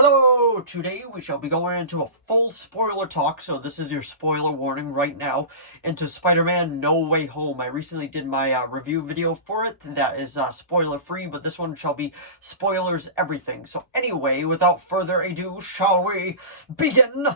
Hello! Today we shall be going into a full spoiler talk, so this is your spoiler warning right now, into Spider-Man No Way Home. I recently did my review video for it that is spoiler-free, but this one shall be spoilers everything. So anyway, without further ado, shall we begin?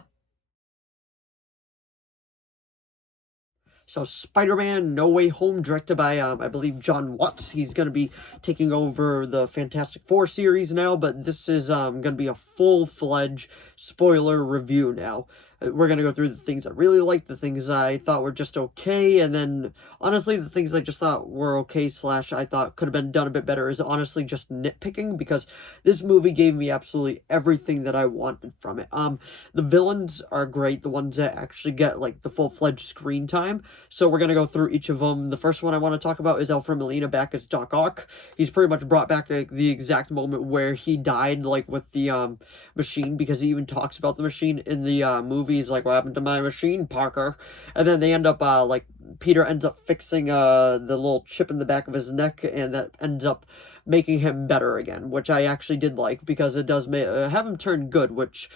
So Spider-Man No Way Home, directed by, I believe, John Watts. He's going to be taking over the Fantastic Four series now, but this is going to be a full-fledged spoiler review now. We're going to go through the things I really liked, the things I thought were just okay, and then, honestly, the things I just thought were okay / I thought could have been done a bit better is honestly just nitpicking, because this movie gave me absolutely everything that I wanted from it. The villains are great, the ones that actually get, like, the full-fledged screen time. So we're going to go through each of them. The first one I want to talk about is Alfred Molina back as Doc Ock. He's pretty much brought back the exact moment where he died, like, with the machine, because he even talks about the machine in the movie. He's like, what happened to my machine, Parker? And then they end up, like, Peter ends up fixing the little chip in the back of his neck, and that ends up making him better again, which I actually did like, because it does have him turn good, which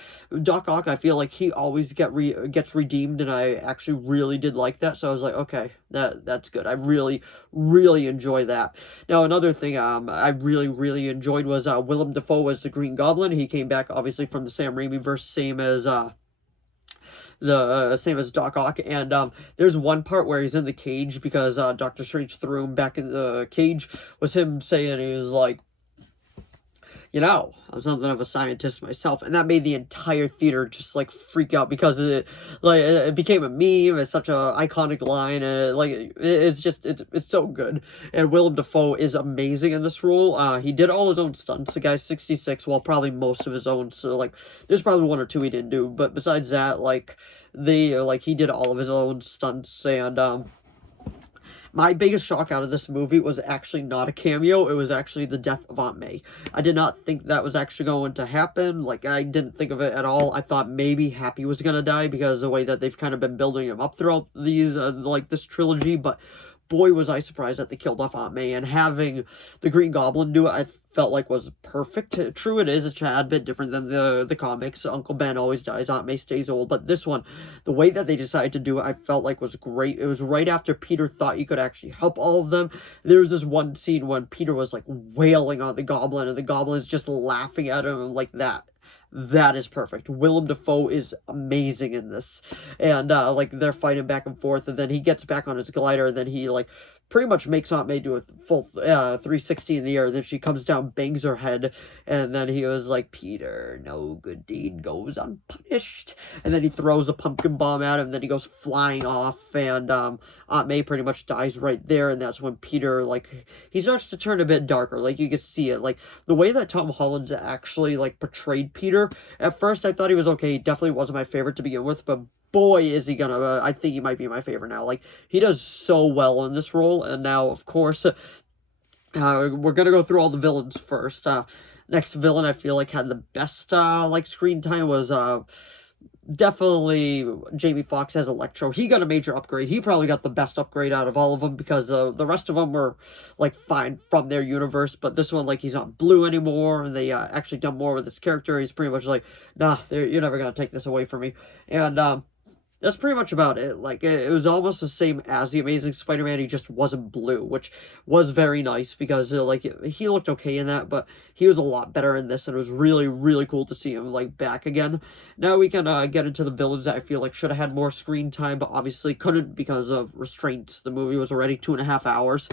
Doc Ock, I feel like he always gets redeemed, and I actually really did like that, so I was like, okay, that's good. I really, really enjoy that. Now, another thing I really, really enjoyed was Willem Dafoe as the Green Goblin. He came back, obviously, from the Sam Raimi verse, same as same as Doc Ock, and there's one part where he's in the cage because Doctor Strange threw him back in the cage, was him saying, he was like, you know, I'm something of a scientist myself, and that made the entire theater just, like, freak out, because it became a meme. It's such a iconic line, and it's so good. And Willem Dafoe is amazing in this role. He did all his own stunts. The guy's 66, well, probably most of his own, so, like, there's probably one or two he didn't do, but besides that, like, he did all of his own stunts, and my biggest shock out of this movie was actually not a cameo. It was actually the death of Aunt May. I did not think that was actually going to happen. Like, I didn't think of it at all. I thought maybe Happy was going to die, because of the way that they've kind of been building him up throughout these, like, this trilogy. But boy, was I surprised that they killed off Aunt May, and having the Green Goblin do it, I felt like was perfect. True, it is a tad bit different than the comics. Uncle Ben always dies, Aunt May stays old, but this one, the way that they decided to do it, I felt like was great. It was right after Peter thought he could actually help all of them. There was this one scene when Peter was, like, wailing on the Goblin, and the Goblin's just laughing at him, and like that. That is perfect. Willem Dafoe is amazing in this. And, like, they're fighting back and forth, and then he gets back on his glider, and then he, like, pretty much makes Aunt May do a full 360 in the air. Then she comes down, bangs her head, and then he was like, Peter, no good deed goes unpunished. And then he throws a pumpkin bomb at him, and then he goes flying off, and Aunt May pretty much dies right there, and that's when Peter, like, he starts to turn a bit darker. Like, you can see it. Like, the way that Tom Holland actually, like, portrayed Peter, at first I thought he was okay. He definitely wasn't my favorite to begin with, but boy, is he gonna, I think he might be my favorite now. Like, he does so well in this role, and now, of course, we're gonna go through all the villains first. Next villain I feel like had the best, like, screen time was, definitely Jamie Foxx as Electro. He got a major upgrade. He probably got the best upgrade out of all of them, because the rest of them were, like, fine from their universe, but this one, like, he's not blue anymore, and they actually done more with his character. He's pretty much like, nah, you're never gonna take this away from me. And that's pretty much about it. Like, it was almost the same as The Amazing Spider-Man, he just wasn't blue, which was very nice, because, like, he looked okay in that, but he was a lot better in this, and it was really, really cool to see him, like, back again. Now we can get into the villains that I feel like should have had more screen time, but obviously couldn't because of restraints. The movie was already 2.5 hours.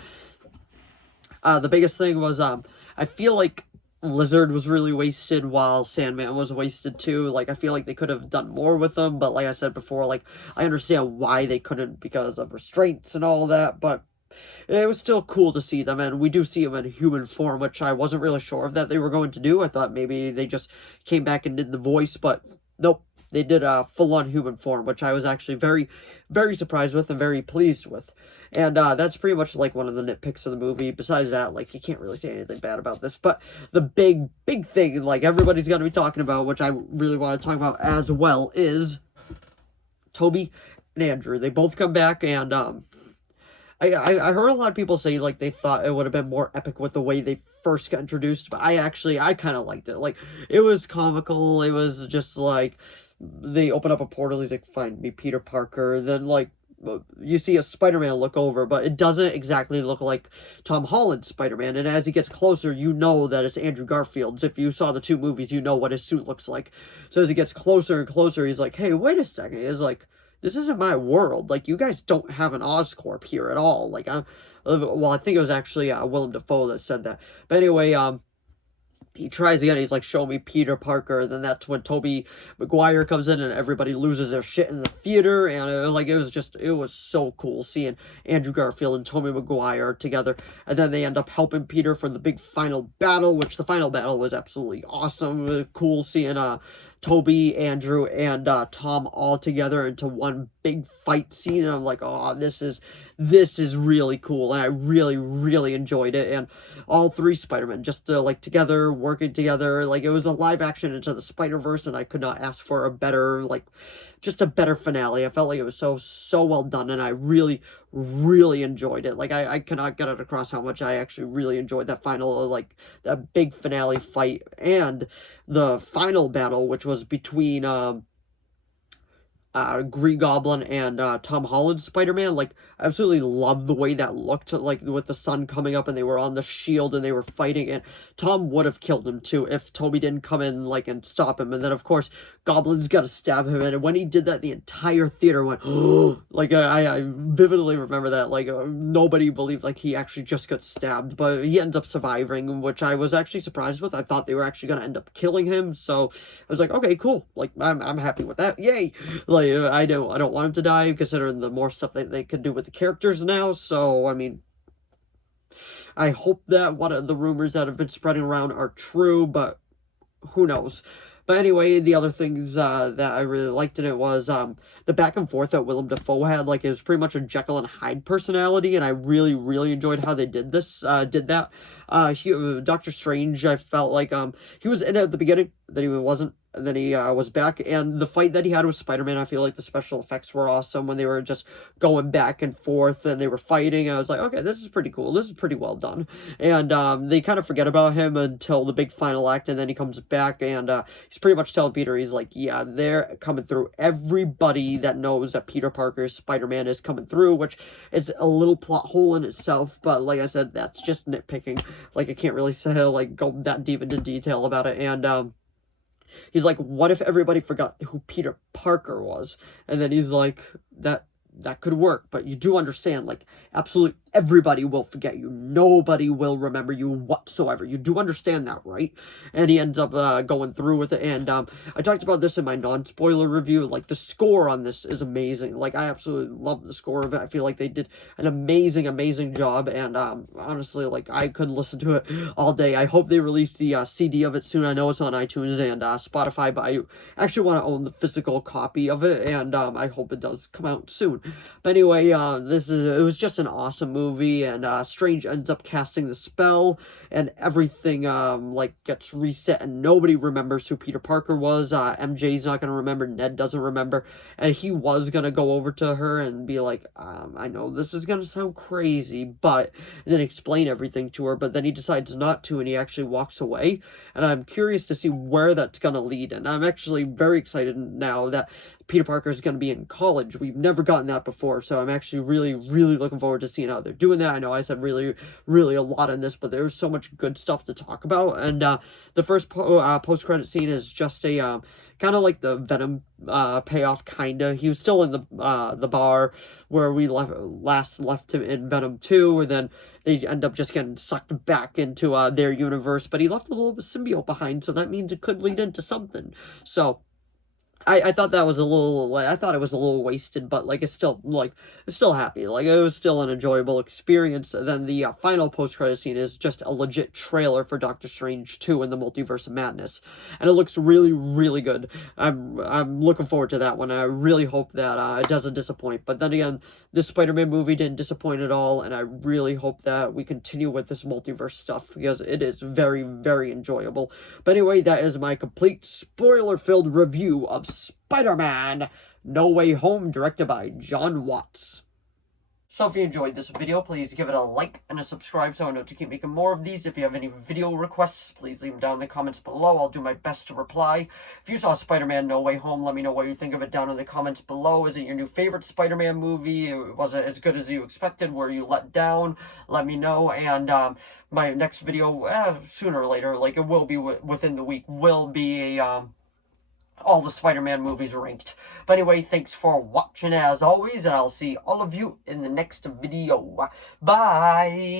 The biggest thing was, I feel like Lizard was really wasted, while Sandman was wasted too. Like, I feel like they could have done more with them, but like I said before, like, I understand why they couldn't, because of restraints and all that, but it was still cool to see them, and we do see them in human form, which I wasn't really sure of that they were going to do. I thought maybe they just came back and did the voice, but nope. They did a full-on human form, which I was actually very, very surprised with and very pleased with. And that's pretty much, like, one of the nitpicks of the movie. Besides that, like, you can't really say anything bad about this. But the big, big thing, like, everybody's going to be talking about, which I really want to talk about as well, is Toby and Andrew. They both come back, and I heard a lot of people say, like, they thought it would have been more epic with the way they first got introduced, but I kind of liked it. Like, it was comical, it was just, like, they open up a portal, he's like, find me, Peter Parker, then, like, you see a Spider-Man look over, but it doesn't exactly look like Tom Holland's Spider-Man, and as he gets closer, you know that it's Andrew Garfield's. If you saw the two movies, you know what his suit looks like. So as he gets closer and closer, he's like, hey, wait a second, he's like, this isn't my world. Like, you guys don't have an Oscorp here at all. Like, well, I think it was actually Willem Dafoe that said that. But anyway, he tries again. He's like, show me Peter Parker. Then that's when Tobey Maguire comes in and everybody loses their shit in the theater. And it was so cool seeing Andrew Garfield and Tobey Maguire together. And then they end up helping Peter for the big final battle, which the final battle was absolutely awesome. Cool seeing Toby, Andrew, and Tom all together into one big fight scene. And I'm like, oh, this is really cool. And I really, really enjoyed it. And all three Spider-Men just like together, working together. Like, it was a live action Into the Spider-Verse, and I could not ask for a better, like, just a better finale. I felt like it was so well done, and I really, really enjoyed it. Like, I cannot get it across how much I actually really enjoyed that final, like, that big finale fight. And the final battle, which was between Green Goblin and Tom Holland's Spider-Man. Like, I absolutely loved the way that looked, like, with the sun coming up and they were on the shield and they were fighting, and Tom would have killed him too if Toby didn't come in, like, and stop him. And then, of course, Goblin's got to stab him, and when he did that, the entire theater went, oh, like, I vividly remember that. Like, nobody believed, like, he actually just got stabbed, but he ends up surviving, which I was actually surprised with. I thought they were actually going to end up killing him, so I was like, okay, cool. Like, I'm happy with that. Yay! Like, I don't want him to die, considering the more stuff that they could do with the characters now. So, I mean, I hope that one of the rumors that have been spreading around are true, but who knows. But anyway, the other things that I really liked in it was the back and forth that Willem Dafoe had. Like, it was pretty much a Jekyll and Hyde personality, and I really, really enjoyed how they did that. Doctor Strange, I felt like he was in it at the beginning, then he wasn't, and then he was back. And the fight that he had with Spider-Man, I feel like the special effects were awesome when they were just going back and forth and they were fighting. I was like, okay, this is pretty cool. This is pretty well done. And they kind of forget about him until the big final act, and then he comes back, and he's pretty much telling Peter, he's like, yeah, they're coming through. Everybody that knows that Peter Parker's Spider-Man is coming through, which is a little plot hole in itself, but like I said, that's just nitpicking. Like, I can't really say, like, go that deep into detail about it. And he's like, what if everybody forgot who Peter Parker was? And then he's like, that could work, but you do understand, like, absolutely everybody will forget you. Nobody will remember you whatsoever. You do understand that, right? And he ends up going through with it. And I talked about this in my non-spoiler review. Like, the score on this is amazing. Like, I absolutely love the score of it. I feel like they did an amazing job. And honestly, like, I could listen to it all day. I hope they release the CD of it soon. I know it's on iTunes and Spotify, but I actually want to own the physical copy of it. And I hope it does come out soon. But anyway, it was just an awesome movie, and Strange ends up casting the spell, and everything like gets reset, and nobody remembers who Peter Parker was. MJ's not gonna remember, Ned doesn't remember, and he was gonna go over to her and be like, I know this is gonna sound crazy, but and then explain everything to her, but then he decides not to, and he actually walks away, and I'm curious to see where that's gonna lead, and I'm actually very excited now that Peter Parker is going to be in college. We've never gotten that before, so I'm actually really, really looking forward to seeing how they're doing that. I know I said really, really a lot in this, but there's so much good stuff to talk about. And the first post-credit scene is just a kind of like the Venom payoff, kinda. He was still in the bar where we last left him in Venom 2, and then they end up just getting sucked back into their universe, but he left a little symbiote behind, so that means it could lead into something. So I thought that was a little, like, I thought it was a little wasted, but, like, it's still happy. Like, it was still an enjoyable experience. And then the final post-credit scene is just a legit trailer for Doctor Strange 2 in the Multiverse of Madness. And it looks really, really good. I'm looking forward to that one. I really hope that it doesn't disappoint. But then again, this Spider-Man movie didn't disappoint at all, and I really hope that we continue with this multiverse stuff, because it is very, very enjoyable. But anyway, that is my complete spoiler-filled review of Spider-Man No Way Home, directed by John Watts. So if you enjoyed this video, please give it a like and a subscribe so I know to keep making more of these. If you have any video requests, please leave them down in the comments below. I'll do my best to reply. If you saw Spider-Man No Way Home, let me know what you think of it down in the comments below. Is it your new favorite Spider-Man movie? Was it as good as you expected? Were you let down? Let me know. And my next video, sooner or later, like it will be within the week, will be a all the Spider-Man movies ranked. But anyway, thanks for watching as always, and I'll see all of you in the next video. Bye!